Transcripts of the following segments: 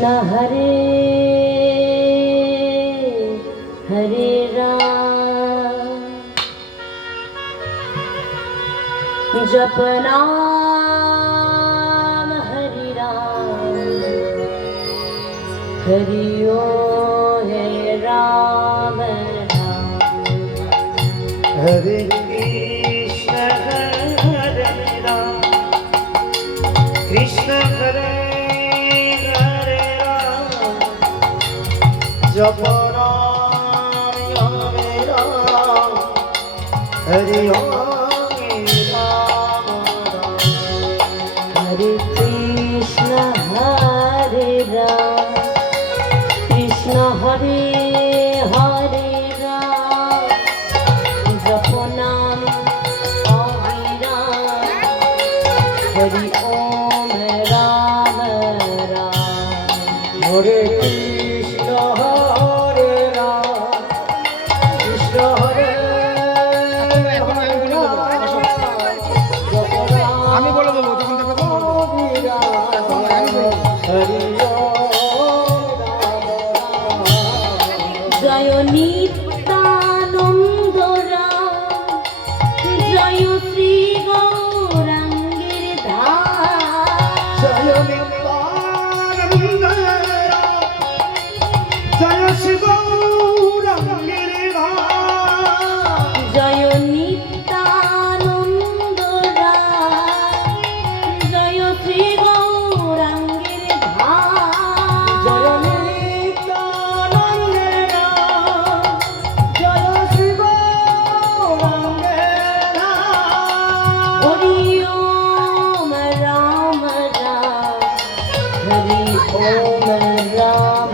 कृष्ण हरे हरे राम जप नाम हरि राम हरि ओम है राम हरे कृष्ण हरे राम कृष्ण हरे हरे राम जप नाम हरि ओम हरे कृष्ण हरे राम कृष्ण हरे हरे राम जप नाम अविराम हरि ओम राम राम हरे कृष्ण हरे राम कृष्ण हरे আমি বলে দেবো তখন থেকে জয় নিত্যানন্দ রাম জয় শ্রী গৌরাঙ্গের ধাম জয় নিত্যানন্দ রাম জয় শ্রী গৌরাঙ্গের ধাম জয় নিত্যানন্দ রাম জয় শ্রী গৌরাঙ্গের ধাম জয় নিত্যানন্দ রাম জয় শ্রী গৌরাঙ্গের ধাম হরি ওম রাম রাম হরি ওম রাম রাম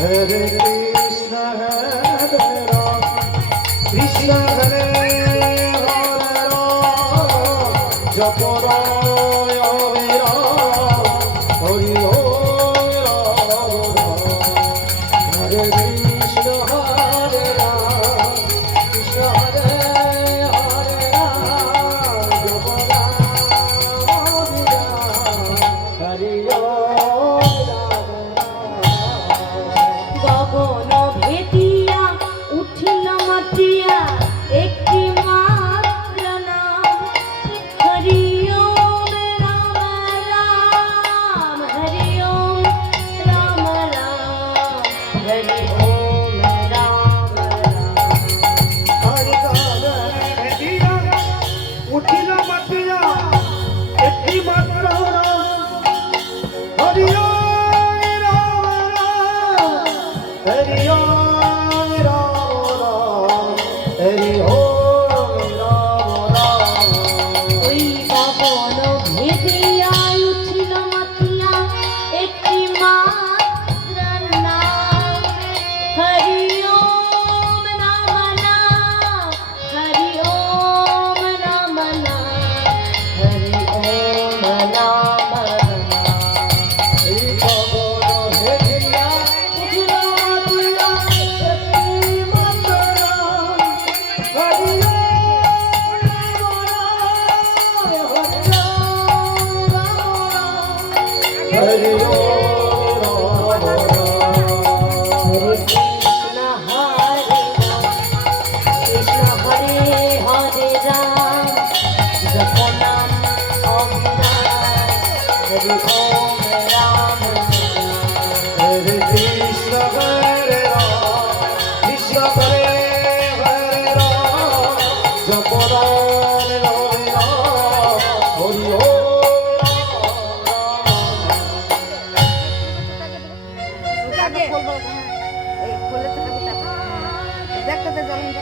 हरे कृष्ण हरे राम कृष्ण हरे हरे राम जप राम हरि ओम राम हरे कृष्ण हरे राम कृष्ण हरे हरे राम जप राम हरि ओम গগন ভেদিয়া উঠিল মাতিয়া একটি মাত্র নাম হরি ওম রাম রাম হরি ওম রাম রাম হরি ওম রাম রাম हरि गगन भेदिया उठिल मातिया एकटी मात्र नाम हरि ओम राम राम हरि ओम राम राम हरि ओम राम राम ওই গগন ভেদিয়া উঠিল মাতিয়া একটি মাত্র নাম হরি ওম নাম নাম হরি ওম নাম নাম হরি ওম নাম এই গগন भेदिया उठिल मातिया एकटी मात्र नाम हरि ओम हरि ओम राम राम हरे कृष्ण हरे हरे राम जप नाम अविराम हरि ओम राम राम हरे कृष्ण हरे राम कृष्ण हरे हरे राम जप राम राम हरि ओम আগে এই খোলে সেটা দেখতে জলেন